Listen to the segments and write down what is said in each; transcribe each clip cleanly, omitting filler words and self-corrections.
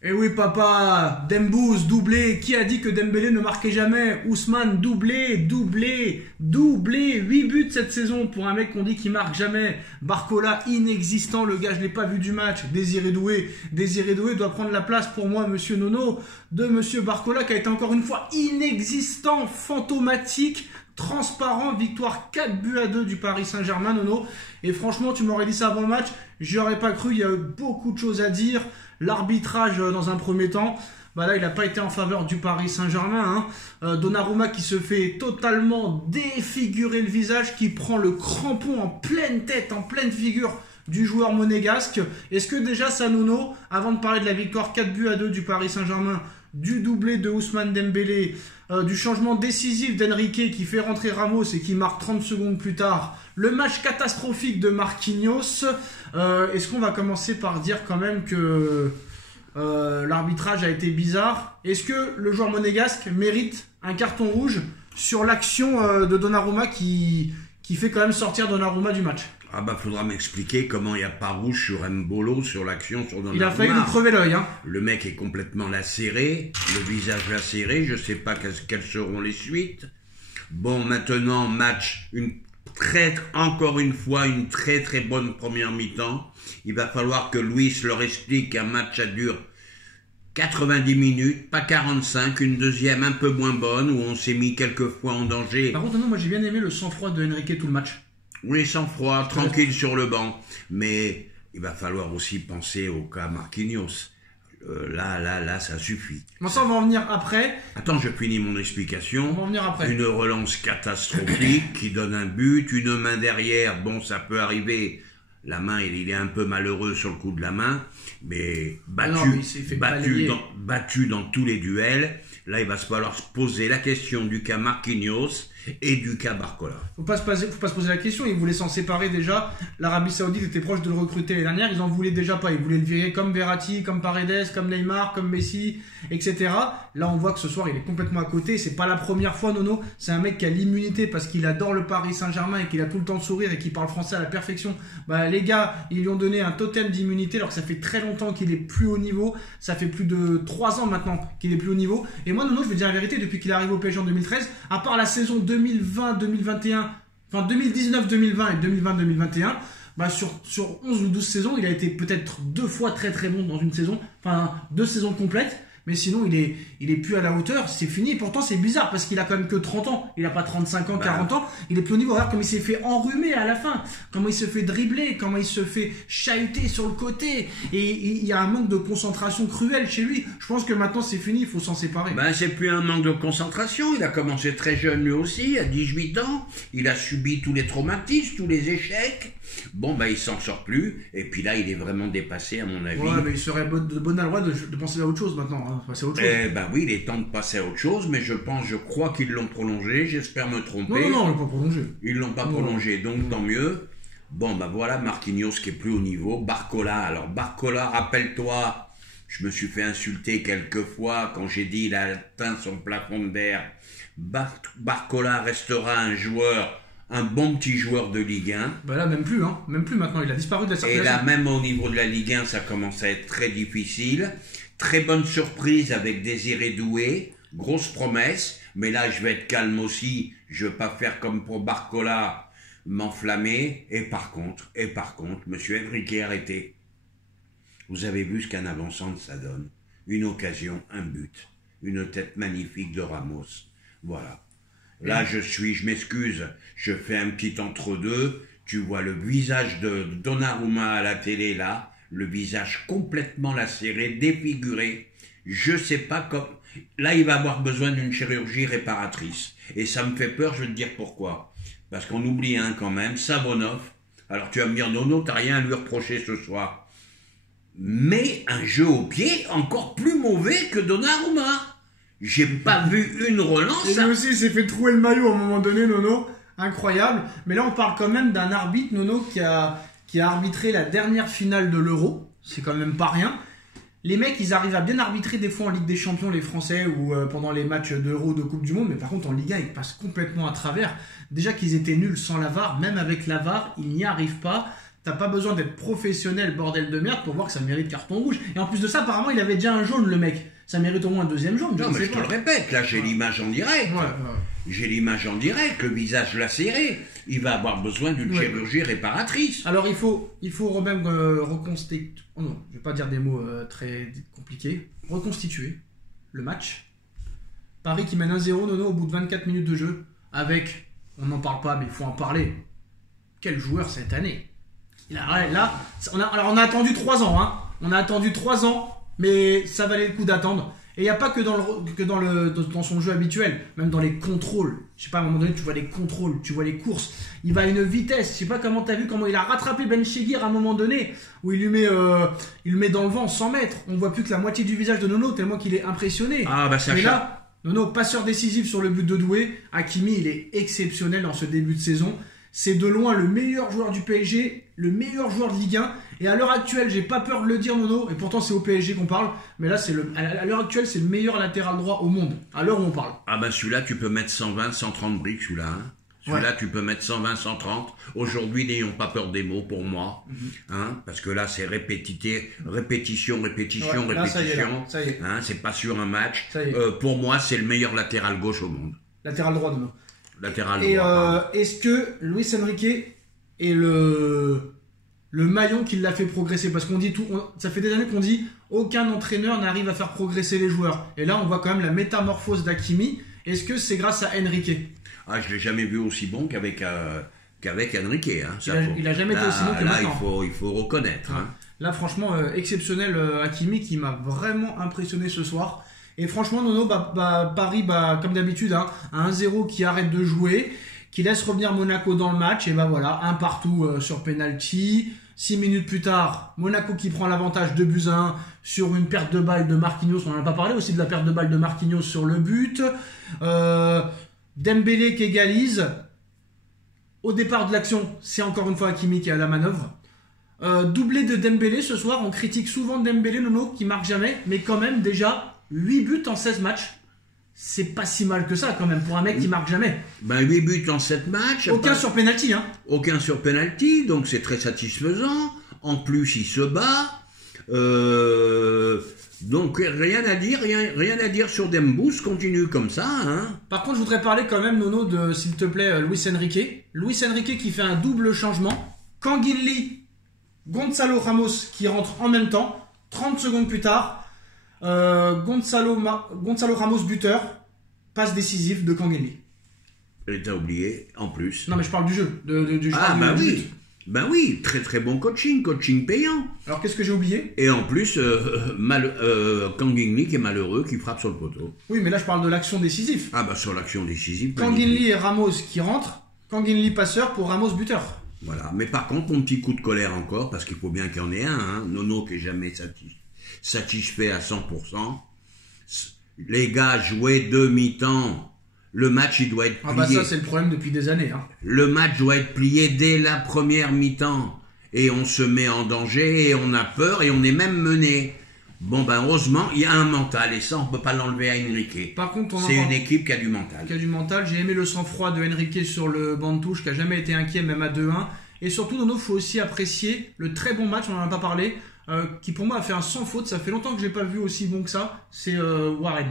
Eh oui papa, Dembouz, doublé, qui a dit que Dembélé ne marquait jamais? Ousmane, doublé, 8 buts cette saison pour un mec qu'on dit qu'il marque jamais. Barcola, inexistant, le gars je l'ai pas vu du match. Désiré Doué doit prendre la place pour moi, monsieur Nono, de monsieur Barcola qui a été encore une fois inexistant, fantomatique, transparent, victoire 4-2 du Paris Saint-Germain, Nono. Et franchement, tu m'aurais dit ça avant le match, j'y aurais pas cru, il y a eu beaucoup de choses à dire. L'arbitrage dans un premier temps, bah là il n'a pas été en faveur du Paris Saint-Germain. Donnarumma qui se fait totalement défigurer le visage, qui prend le crampon en pleine tête, en pleine figure du joueur monégasque. Est-ce que déjà ça, Nono, avant de parler de la victoire 4-2 du Paris Saint-Germain, du doublé de Ousmane Dembélé, du changement décisif d'Enrique qui fait rentrer Ramos et qui marque 30 secondes plus tard, le match catastrophique de Marquinhos, est-ce qu'on va commencer par dire quand même que l'arbitrage a été bizarre? Est-ce que le joueur monégasque mérite un carton rouge sur l'action de Donnarumma qui fait quand même sortir Donnarumma du match? Ah bah faudra m'expliquer comment il n'y a pas rouge sur Mbolo, sur l'action sur Donnarumma. Il a failli nous crever l'œil. Le mec est complètement lacéré, le visage lacéré, je sais pas quelles seront les suites. Bon, maintenant, match, encore une fois, une très très bonne première mi-temps. Il va falloir que Luis leur explique qu'un match ça dure 90 minutes, pas 45, une deuxième un peu moins bonne, où on s'est mis quelques fois en danger. Par contre, non, moi j'ai bien aimé le sang-froid de Enrique tout le match. Oui, sans froid, tranquille sur le banc. Mais il va falloir aussi penser au cas Marquinhos. Là, ça suffit. Bon, ça, on va en venir après. Attends, je finis mon explication. On va en venir après. Une relance catastrophique qui donne un but, une main derrière. Bon, ça peut arriver. La main, il est un peu malheureux sur le coup de la main. Mais battu dans tous les duels. Là, il va falloir se poser la question du cas Marquinhos et du cas Barcola. Faut pas se poser la question, ils voulaient s'en séparer déjà. L'Arabie Saoudite était proche de le recruter l'année dernière, ils en voulaient déjà pas. Ils voulaient le virer comme Verratti, comme Paredes, comme Neymar, comme Messi, etc. Là, on voit que ce soir, il est complètement à côté. C'est pas la première fois, Nono. C'est un mec qui a l'immunité parce qu'il adore le Paris Saint-Germain et qu'il a tout le temps de sourire et qui parle français à la perfection. Bah, les gars, ils lui ont donné un totem d'immunité alors que ça fait très longtemps qu'il est plus haut niveau. Ça fait plus de 3 ans maintenant qu'il est plus haut niveau. Et moi, Nono, je vais dire la vérité, depuis qu'il est arrivé au PSG en 2013, à part la saison 2020-2021, enfin 2019-2020 et 2020-2021, bah sur 11 ou 12 saisons, il a été peut-être 2 fois très très bon dans une saison, enfin 2 saisons complètes, mais sinon il est plus à la hauteur, c'est fini. Et pourtant c'est bizarre parce qu'il a quand même que 30 ans, il a pas 35 ans, 40 ans, il est plus au niveau. Regarde comme il s'est fait enrhumer à la fin, comment il se fait dribbler, comment il se fait chahuter sur le côté, et il y a un manque de concentration cruel chez lui. Je pense que maintenant c'est fini, il faut s'en séparer. Ben c'est plus un manque de concentration, il a commencé très jeune lui aussi, à 18 ans, il a subi tous les traumatismes, tous les échecs. Bon, ben il s'en sort plus, et puis là il est vraiment dépassé à mon avis. Ouais, mais il serait de bonne droit de penser à autre chose maintenant, passer à autre chose. Eh ben oui, il est temps de passer à autre chose, mais je crois qu'ils l'ont prolongé, j'espère me tromper. Non, ils l'ont pas prolongé. Ils l'ont pas prolongé, donc tant mieux. Bon, ben voilà, Marquinhos qui est plus haut niveau. Barcola, alors Barcola, rappelle-toi, je me suis fait insulter quelques fois quand j'ai dit il a atteint son plafond de verre. Barcola restera un bon petit joueur de Ligue 1. Bah là, même plus maintenant, il a disparu de la circulation. Et là, même au niveau de la Ligue 1, ça commence à être très difficile. Très bonne surprise avec Désiré Doué, grosse promesse, mais là je vais être calme aussi, je ne veux pas faire comme pour Barcola, m'enflammer. Et par contre, monsieur Enrique, arrêtez. Vous avez vu ce qu'un avant-centre ça donne. Une occasion, un but, une tête magnifique de Ramos. Voilà. Là je m'excuse, je fais un petit entre-deux, tu vois le visage de Donnarumma à la télé là, le visage complètement lacéré, défiguré. Je sais pas comme... Là, il va avoir besoin d'une chirurgie réparatrice. Et ça me fait peur, je vais te dire pourquoi. Parce qu'on oublie quand même, Savonov. Alors tu vas me dire, Nono, t'as rien à lui reprocher ce soir. Mais un jeu au pied encore plus mauvais que Donnarumma. J'ai pas vu une relance. Et lui aussi, il s'est fait trouer le maillot à un moment donné, Nono. Incroyable. Mais là, on parle quand même d'un arbitre, Nono, qui a arbitré la dernière finale de l'Euro. C'est quand même pas rien. Les mecs, ils arrivent à bien arbitrer des fois en Ligue des Champions, les Français, ou pendant les matchs d'Euro, de Coupe du Monde. Mais par contre, en Ligue 1, ils passent complètement à travers. Déjà qu'ils étaient nuls sans la VAR. Même avec la VAR, ils n'y arrivent pas. T'as pas besoin d'être professionnel, bordel de merde, pour voir que ça mérite carton rouge. Et en plus de ça, apparemment, il avait déjà un jaune, le mec. Ça mérite au moins un deuxième jaune. Non, mais je te le répète, là, j'ai l'image en direct. J'ai l'image en direct, le visage lacéré. Il va avoir besoin d'une chirurgie réparatrice. Alors, il faut même reconstituer... Oh non, je vais pas dire des mots très compliqués. Reconstituer le match. Paris qui mène 1-0, Nono, au bout de 24 minutes de jeu. Avec, on n'en parle pas, mais il faut en parler. Quel joueur cette année. Là, on a attendu 3 ans, hein. On a attendu 3 ans, mais ça valait le coup d'attendre. Et il n'y a pas que dans son jeu habituel, même dans les contrôles. Je sais pas, à un moment donné, tu vois les contrôles, tu vois les courses. Il va à une vitesse. Je sais pas comment tu as vu, comment il a rattrapé Ben Chiguir à un moment donné, où il le met dans le vent 100 mètres. On voit plus que la moitié du visage de Nono, tellement qu'il est impressionné. Ah, bah ça. Mais là, Nono, passeur décisif sur le but de Doué. Hakimi, il est exceptionnel dans ce début de saison. C'est de loin le meilleur joueur du PSG, le meilleur joueur de Ligue 1. Et à l'heure actuelle, j'ai pas peur de le dire, Nono, et pourtant c'est au PSG qu'on parle, mais là, à l'heure actuelle, c'est le meilleur latéral droit au monde, à l'heure où on parle. Ah ben celui-là, tu peux mettre 120, 130 briques, celui-là. Hein. Celui-là, tu peux mettre 120, 130. Aujourd'hui, n'ayons pas peur des mots pour moi. Hein, parce que là, c'est répétition. Là, ça y est. Hein, c'est pas sur un match. Pour moi, c'est le meilleur latéral gauche au monde. Latéral droit, Nono. Latéral droit. Et est-ce que Luis Enrique est le maillon qui l'a fait progresser? Parce qu'on dit ça fait des années qu'on dit aucun entraîneur n'arrive à faire progresser les joueurs. Et là, on voit quand même la métamorphose d'Hakimi. Est-ce que c'est grâce à Enrique? Ah, je l'ai jamais vu aussi bon qu'avec Enrique. Hein. Il a jamais été aussi bon que maintenant. Il faut reconnaître. Hein. Là, franchement, exceptionnel Hakimi qui m'a vraiment impressionné ce soir. Et franchement, Nono, Paris, comme d'habitude, hein, à 1-0 qui arrête de jouer, qui laisse revenir Monaco dans le match. Et voilà, un partout sur penalty. 6 minutes plus tard, Monaco qui prend l'avantage 2-1 sur une perte de balle de Marquinhos. On n'en a pas parlé aussi de la perte de balle de Marquinhos sur le but. Dembélé qui égalise. Au départ de l'action, c'est encore une fois Hakimi qui a la manœuvre. Doublé de Dembélé ce soir. On critique souvent Dembélé, Nono, qui marque jamais. Mais quand même, déjà, 8 buts en 16 matchs. C'est pas si mal que ça quand même pour un mec qui marque jamais. 8 buts en 7 matchs. Aucun sur penalty, hein. Aucun sur penalty, donc c'est très satisfaisant. En plus, il se bat. Donc rien à dire sur Dembous, continue comme ça. Hein. Par contre, je voudrais parler quand même, Nono, de, s'il te plaît, Luis Enrique. Luis Enrique qui fait un double changement. Canguilhi, Gonzalo Ramos qui rentre en même temps. 30 secondes plus tard. Gonzalo Ramos buteur, passe décisive de Canguilhi. Et t'as oublié, en plus. Non mais je parle du jeu. Du oui, très très bon coaching payant. Alors qu'est-ce que j'ai oublié? Et en plus, Canguilhi qui est malheureux, qui frappe sur le poteau. Oui mais là je parle de l'action décisive. Sur l'action décisive. Canguilhi et Ramos qui rentrent, Canguilhi passeur pour Ramos buteur. Voilà, mais par contre mon petit coup de colère encore, parce qu'il faut bien qu'il y en ait un, hein. Nono qui est jamais satisfait à 100%. Les gars jouaient 2 mi-temps. Le match, il doit être plié. Ça, c'est le problème depuis des années. Hein. Le match doit être plié dès la première mi-temps. Et on se met en danger, et on a peur, et on est même mené. Heureusement, il y a un mental, et ça, on ne peut pas l'enlever à Enrique. Par contre, c'est une équipe qui a du mental. J'ai aimé le sang-froid de Enrique sur le banc de touche, qui n'a jamais été inquiet, même à 2-1. Et surtout, Nono, il faut aussi apprécier le très bon match, on n'en a pas parlé, qui pour moi a fait un sans faute. Ça fait longtemps que je n'ai pas vu aussi bon que ça. C'est Warren.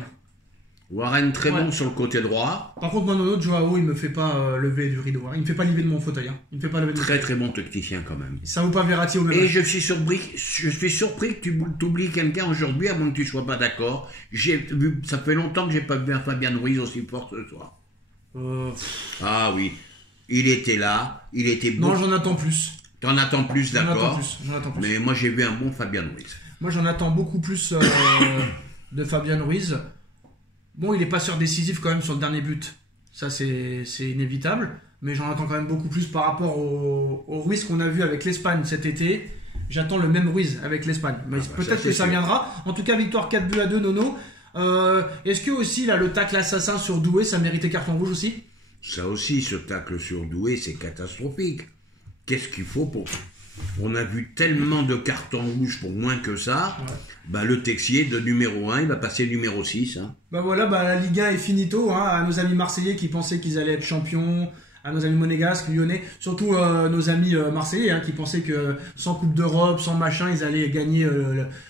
Warren très bon sur le côté droit. Par contre, moi, Nono, Joao, il me fait pas lever du rideau. Il me fait pas lever de mon fauteuil. Hein. Il me fait pas lever de très bon tacticien quand même. Ça vaut pas Verratti au même. Et je suis surpris que tu oublies quelqu'un aujourd'hui, avant que tu sois pas d'accord. Ça fait longtemps que j'ai pas vu un Fabien Ruiz aussi fort ce soir. Ah oui, il était là, il était bon. Non, j'en attends plus. T'en attends plus, d'accord. J'en attends plus. Mais moi, j'ai vu un bon Fabien Ruiz. Moi, j'en attends beaucoup plus de Fabien Ruiz. Bon, il est passeur décisif quand même sur le dernier but. Ça, c'est inévitable. Mais j'en attends quand même beaucoup plus par rapport au Ruiz qu'on a vu avec l'Espagne cet été. J'attends le même Ruiz avec l'Espagne. Mais peut-être que ça viendra. En tout cas, victoire 4-2, Nono. Est-ce que aussi, là, le tacle assassin sur Doué, ça méritait carton rouge aussi? Ça aussi, ce tacle sur Doué, c'est catastrophique. Qu'est-ce qu'il faut pour... On a vu tellement de cartons rouges pour moins que ça. Ouais. Le Texier de numéro 1, il va passer numéro 6. Hein. La Ligue 1 est finito. Hein, à nos amis marseillais qui pensaient qu'ils allaient être champions, à nos amis monégasques, lyonnais, surtout nos amis marseillais qui pensaient que sans Coupe d'Europe, sans machin, ils allaient gagner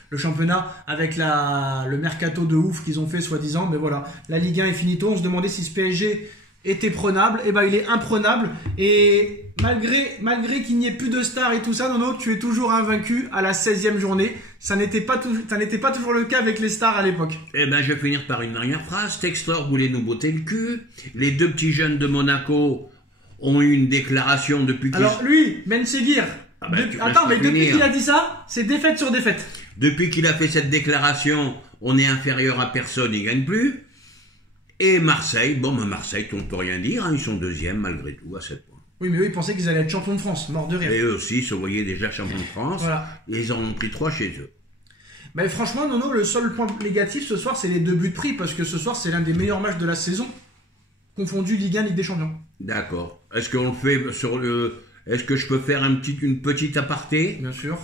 le championnat avec le mercato de ouf qu'ils ont fait soi-disant. Mais voilà, la Ligue 1 est finito. On se demandait si ce PSG était prenable. Et ben il est imprenable. Et malgré qu'il n'y ait plus de stars et tout ça, Nono, tu es toujours invaincu à la 16e journée. Ça n'était pas toujours le cas avec les stars à l'époque. Eh ben, je vais finir par une dernière phrase. Textor voulait nous botter le cul. Les deux petits jeunes de Monaco ont eu une déclaration depuis qu'ils... Alors lui, Ben Seguir, attends, mais depuis qu'il a dit ça, c'est défaite sur défaite. Depuis qu'il a fait cette déclaration, on est inférieur à personne, il gagne plus. Et Marseille, Marseille, on ne peut rien dire, ils sont deuxième malgré tout à 7 points. Oui, mais eux, ils pensaient qu'ils allaient être champions de France, mort de rire. Et eux aussi se voyaient déjà champions de France, voilà. Et ils en ont pris 3 chez eux. Mais franchement, Nono, le seul point négatif ce soir, c'est les 2 buts pris, parce que ce soir, c'est l'un des meilleurs matchs de la saison, confondu Ligue 1, Ligue des Champions. D'accord. Est-ce qu'on le fait sur le... Est-ce que je peux faire une petite aparté? Bien sûr.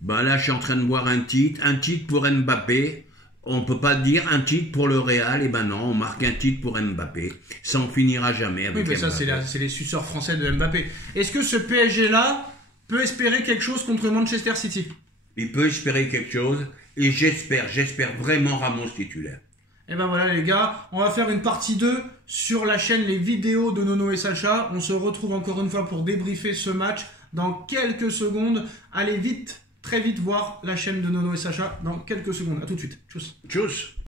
Ben là, je suis en train de voir un titre pour Mbappé. On ne peut pas dire un titre pour le Real, et ben non, on marque un titre pour Mbappé. Ça en finira jamais avec Mbappé. Oui, mais ça, c'est les suceurs français de Mbappé. Est-ce que ce PSG-là peut espérer quelque chose contre Manchester City? Il peut espérer quelque chose, et j'espère vraiment Ramos titulaire. Et ben voilà les gars, on va faire une partie 2 sur la chaîne Les Vidéos de Nono et Sacha. On se retrouve encore une fois pour débriefer ce match dans quelques secondes. Allez vite, très vite voir la chaîne de Nono et Sacha dans quelques secondes. A tout de suite. Tchuss. Tchuss.